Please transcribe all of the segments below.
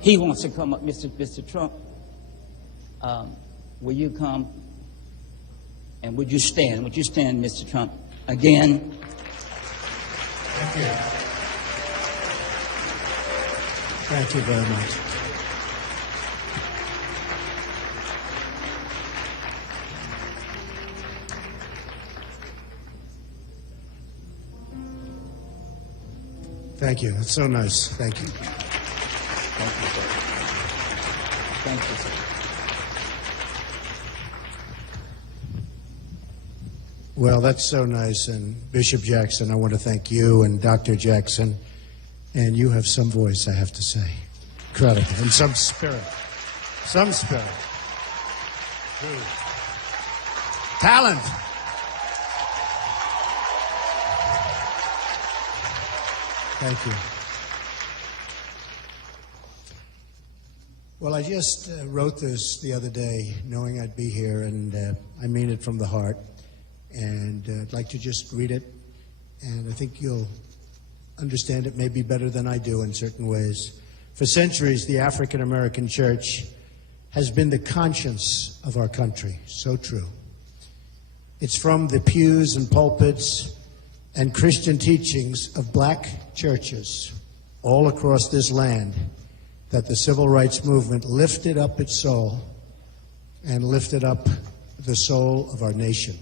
He wants to come up, Mr. Trump. Will you come? And would you stand? Would you stand, Mr. Trump, again? Thank you. Thank you very much. Thank you. That's so nice. Thank you. Thank you, sir. Thank you, sir. Well, that's so nice. And Bishop Jackson, I want to thank you and Dr. Jackson. And you have some voice, I have to say. Incredible. And some spirit. Some spirit. Talent. Thank you. Well, I just wrote this the other day, knowing I'd be here, and I mean it from the heart. And I'd like to just read it, and I think you'll understand it maybe better than I do in certain ways. For centuries, the African American church has been the conscience of our country. So true. It's from the pews and pulpits and Christian teachings of black churches all across this land that the civil rights movement lifted up its soul and lifted up the soul of our nation.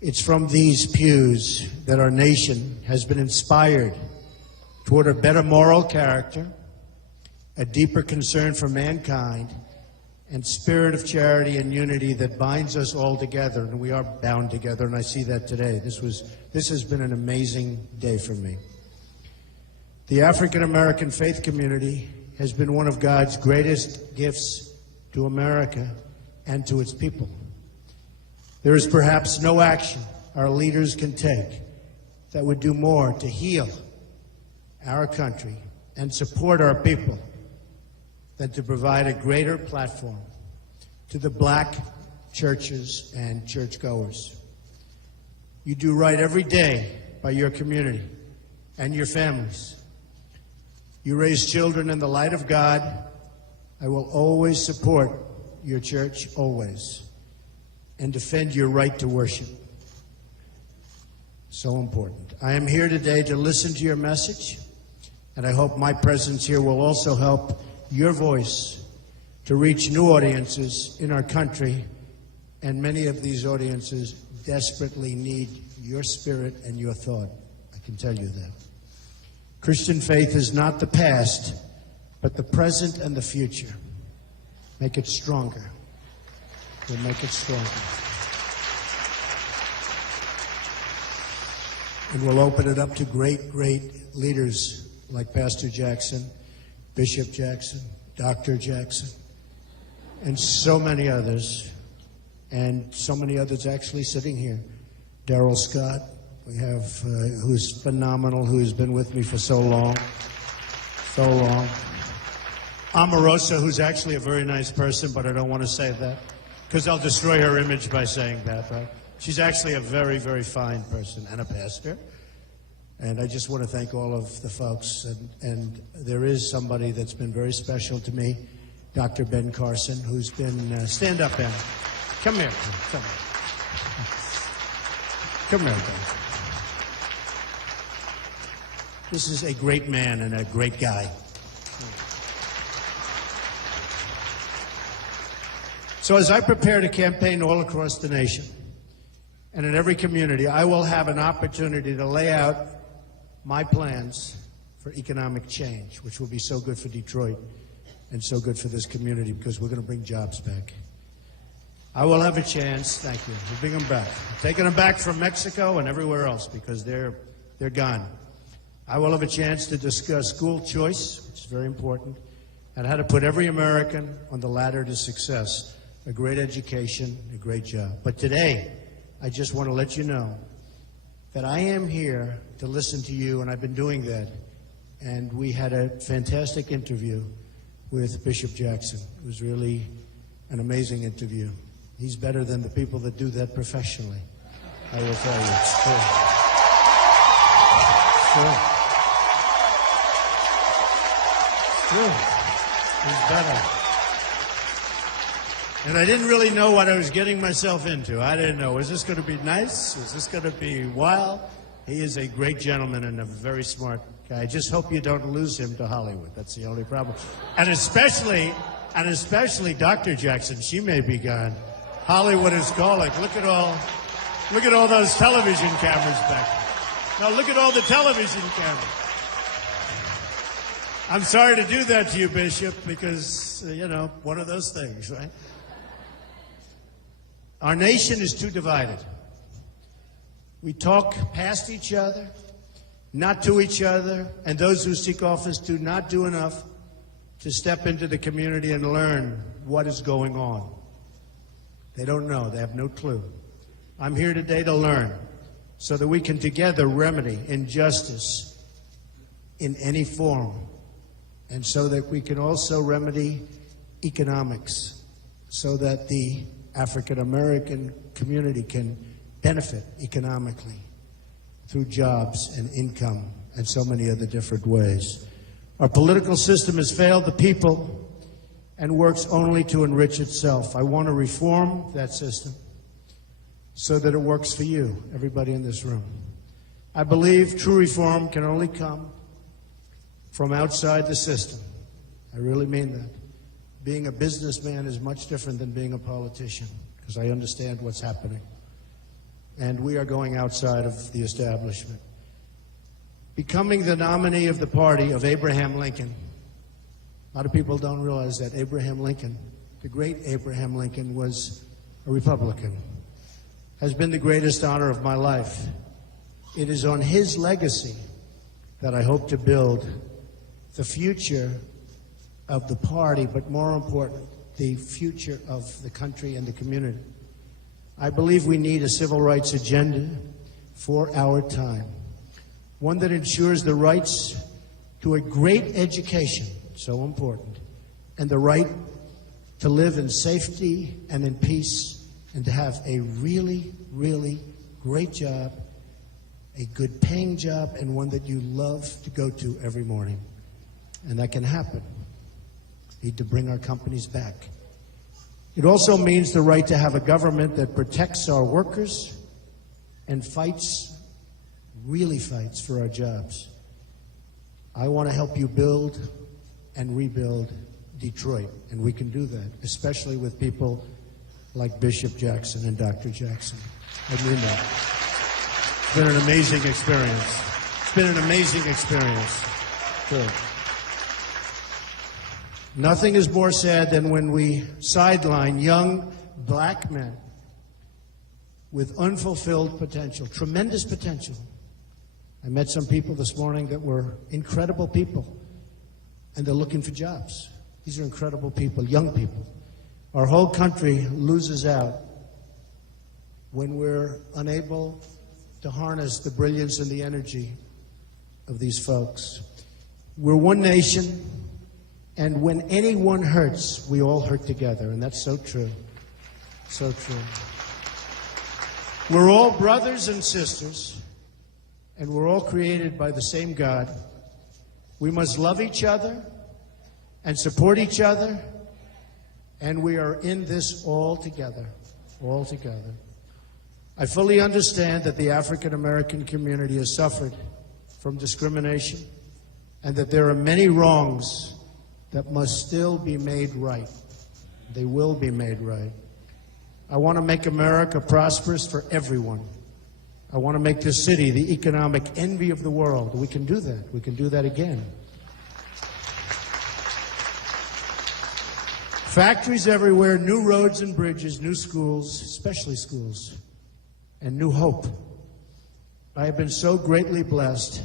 It's from these pews that our nation has been inspired toward a better moral character, a deeper concern for mankind, and spirit of charity and unity that binds us all together, and we are bound together, and I see that today. This has been an amazing day for me. The African American faith community has been one of God's greatest gifts to America and to its people. There is perhaps no action our leaders can take that would do more to heal our country and support our people than to provide a greater platform to the black churches and churchgoers. You do right every day by your community and your families. You raise children in the light of God. I will always support your church, always, and defend your right to worship. So important. I am here today to listen to your message, and I hope my presence here will also help your voice to reach new audiences in our country, and many of these audiences desperately need your spirit and your thought. I can tell you that. Christian faith is not the past, but the present and the future. Make it stronger. We'll make it stronger. And we'll open it up to great, great leaders like Pastor Jackson, Bishop Jackson, Dr. Jackson, and so many others, and so many others actually sitting here. Darrell Scott, we have, who's phenomenal, who's been with me for so long. Omarosa, who's actually a very nice person, but I don't want to say that, because I'll destroy her image by saying that, right? She's actually a very, very fine person and a pastor. And I just want to thank all of the folks. And there is somebody that's been very special to me, Dr. Ben Carson, who's been, stand up, Ben. Come here. Come here, Ben. This is a great man and a great guy. So as I prepare to campaign all across the nation and in every community, I will have an opportunity to lay out my plans for economic change, which will be so good for Detroit and so good for this community, because we're going to bring jobs back. I will have a chance, thank you, we'll bring them back. I'm taking them back from Mexico and everywhere else because they're gone. I will have a chance to discuss school choice, which is very important, and how to put every American on the ladder to success, a great education, a great job. But today, I just want to let you know that I am here to listen to you, and I've been doing that. And we had a fantastic interview with Bishop Jackson. It was really an amazing interview. He's better than the people that do that professionally. I will tell you, it's true. It's true. Good. He's better. And I didn't really know what I was getting myself into. I didn't know. Was this going to be nice? Was this going to be wild? He is a great gentleman and a very smart guy. I just hope you don't lose him to Hollywood. That's the only problem. And especially Dr. Jackson. She may be gone. Hollywood is calling. Look at all those television cameras back there. Now look at all the television cameras. I'm sorry to do that to you, Bishop, because, one of those things, right? Our nation is too divided. We talk past each other, not to each other, and those who seek office do not do enough to step into the community and learn what is going on. They don't know. They have no clue. I'm here today to learn so that we can together remedy injustice in any form, and so that we can also remedy economics, so that the African American community can benefit economically through jobs and income and so many other different ways. Our political system has failed the people and works only to enrich itself. I want to reform that system so that it works for you, everybody in this room. I believe true reform can only come from outside the system. I really mean that. Being a businessman is much different than being a politician, because I understand what's happening. And we are going outside of the establishment. Becoming the nominee of the party of Abraham Lincoln. A lot of people don't realize that Abraham Lincoln, the great Abraham Lincoln, was a Republican. Has been the greatest honor of my life. It is on his legacy that I hope to build the future of the party, but more important, the future of the country and the community. I believe we need a civil rights agenda for our time, one that ensures the rights to a great education, so important, and the right to live in safety and in peace, and to have a really, really great job, a good paying job, and one that you love to go to every morning. And that can happen. Need to bring our companies back. It also means the right to have a government that protects our workers and fights, really fights for our jobs. I want to help you build and rebuild Detroit, and we can do that, especially with people like Bishop Jackson and Dr. Jackson. I mean that. It's been an amazing experience. It's been an amazing experience. Good. Nothing is more sad than when we sideline young black men with unfulfilled potential, tremendous potential. I met some people this morning that were incredible people, and they're looking for jobs. These are incredible people, young people. Our whole country loses out when we're unable to harness the brilliance and the energy of these folks. We're one nation. And when anyone hurts, we all hurt together. And that's so true. So true. We're all brothers and sisters, and we're all created by the same God. We must love each other and support each other, and we are in this all together. All together. I fully understand that the African American community has suffered from discrimination, and that there are many wrongs that must still be made right. They will be made right. I want to make America prosperous for everyone. I want to make this city the economic envy of the world. We can do that. We can do that again. Factories everywhere, new roads and bridges, new schools, especially schools, and new hope. I have been so greatly blessed,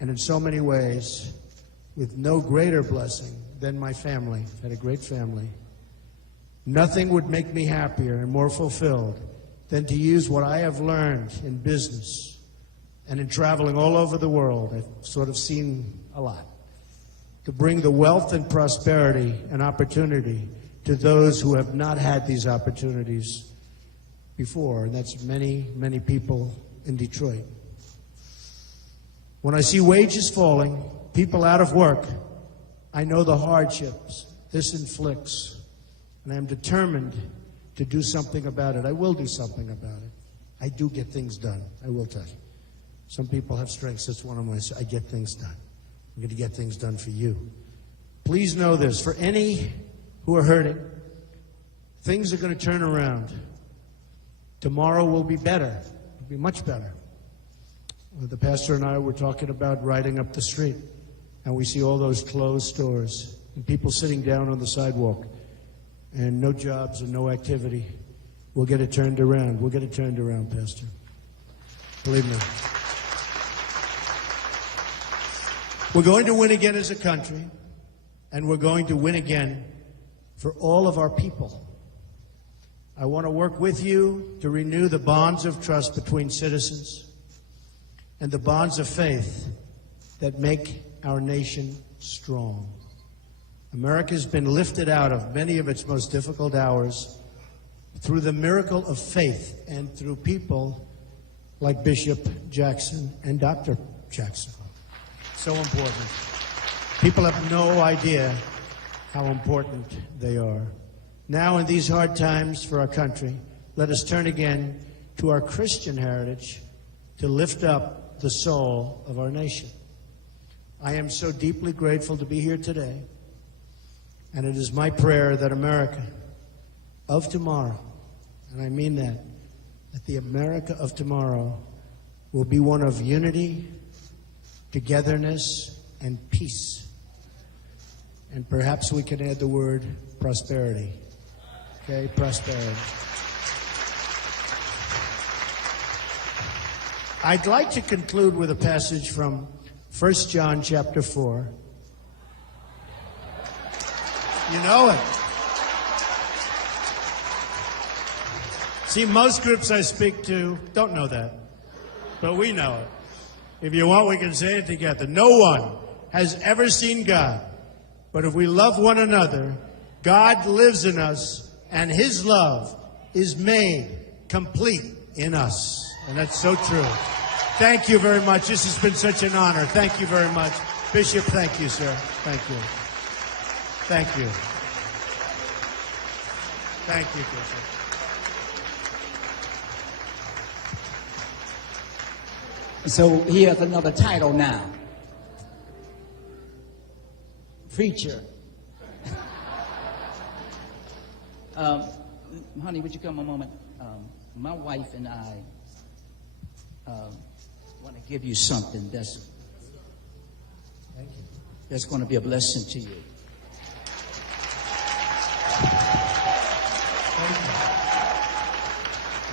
and in so many ways, with no greater blessing than my family. I've had a great family. Nothing would make me happier and more fulfilled than to use what I have learned in business and in traveling all over the world. I've sort of seen a lot. To bring the wealth and prosperity and opportunity to those who have not had these opportunities before. And that's many, many people in Detroit. When I see wages falling, people out of work, I know the hardships this inflicts, and I am determined to do something about it. I will do something about it. I do get things done, I will tell you. Some people have strengths. That's one of my, I get things done. I'm going to get things done for you. Please know this, for any who are hurting, things are going to turn around. Tomorrow will be better. It'll be much better. The pastor and I were talking about riding up the street, and we see all those closed stores and people sitting down on the sidewalk and no jobs and no activity. We'll get it turned around. We'll get it turned around, Pastor. Believe me. We're going to win again as a country, and we're going to win again for all of our people. I want to work with you to renew the bonds of trust between citizens and the bonds of faith that make our nation strong. America's been lifted out of many of its most difficult hours through the miracle of faith and through people like Bishop Jackson and Dr. Jackson. So important. People have no idea how important they are. Now, in these hard times for our country, let us turn again to our Christian heritage to lift up the soul of our nation. I am so deeply grateful to be here today, and it is my prayer that America of tomorrow, and I mean that the America of tomorrow will be one of unity, togetherness, and peace. And perhaps we can add the word prosperity. Okay, prosperity. I'd like to conclude with a passage from 1 John chapter 4. You know it. See, most groups I speak to don't know that, but we know it. If you want, we can say it together. No one has ever seen God, but if we love one another, God lives in us, and His love is made complete in us. And that's so true. Thank you very much. This has been such an honor. Thank you very much. Bishop, thank you, sir. Thank you. Thank you. Thank you, Bishop. So he has another title now. Preacher. Honey, would you come a moment? My wife and I want to give you something that's going to be a blessing to you.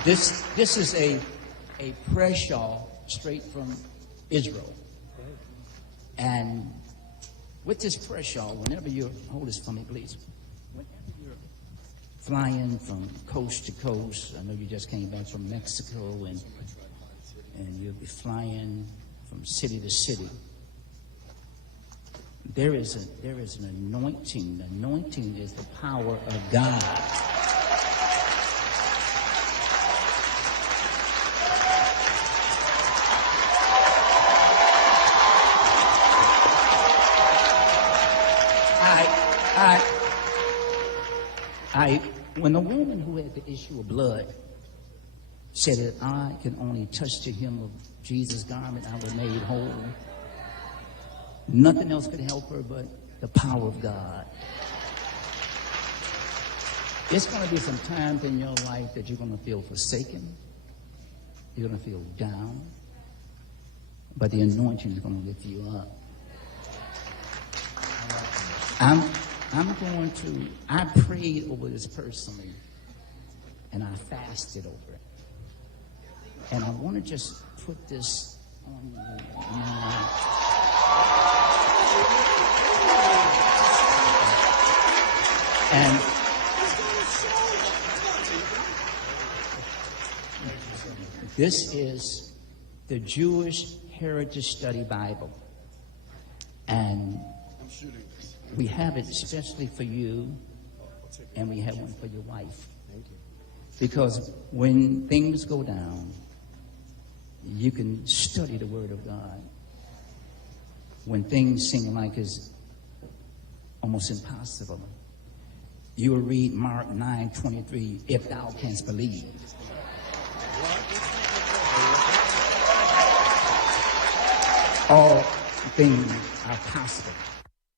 This is a prayer shawl straight from Israel. And with this prayer shawl, whenever you're, hold this for me, please. Whenever you're flying from coast to coast, I know you just came back from Mexico, and you'll be flying from city to city. There is an anointing. The anointing is the power of God. When the woman who had the issue of blood said that I can only touch the hem of Jesus' garment, I was made whole. Nothing else could help her but the power of God. It's going to be some times in your life that you're going to feel forsaken. You're going to feel down. But the anointing is going to lift you up. I prayed over this personally, and I fasted over it. And I want to just put this on you now. And this is the Jewish Heritage Study Bible. And we have it especially for you, and we have one for your wife. Because when things go down, you can study the Word of God. When things seem like it's almost impossible, you will read Mark 9:23, if thou canst believe. All things are possible.